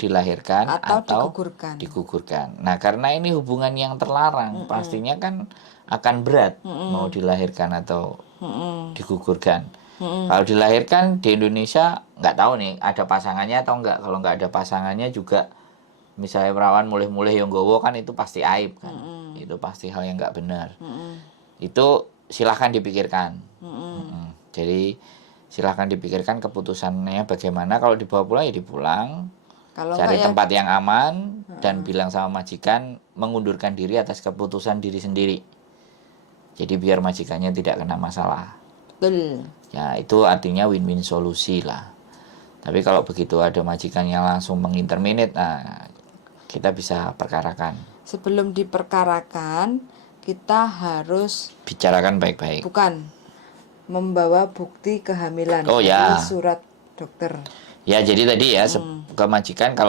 dilahirkan atau digugurkan. digugurkan. Nah, karena ini hubungan yang terlarang, pastinya kan akan berat mau dilahirkan atau digugurkan. Kalau dilahirkan di Indonesia nggak tahu nih ada pasangannya atau enggak. Kalau nggak ada pasangannya juga, misalnya perawan mulih-mulih yang gowo kan itu pasti aib kan. Itu pasti hal yang nggak benar. Itu silahkan dipikirkan. Jadi silahkan dipikirkan keputusannya bagaimana. Kalau dibawa pulang ya dipulang, Kalau cari enggak tempat yang aman, dan bilang sama majikan mengundurkan diri atas keputusan diri sendiri. Jadi biar majikannya tidak kena masalah. betul. Ya itu artinya win-win solusi lah. Tapi kalau begitu ada majikan yang langsung menginterminate, nah kita bisa perkarakan. Sebelum diperkarakan, kita harus Bicarakan baik-baik. bukan membawa bukti kehamilan, Oh, jadi ya. surat dokter. Ya jadi tadi ya ke majikan kalau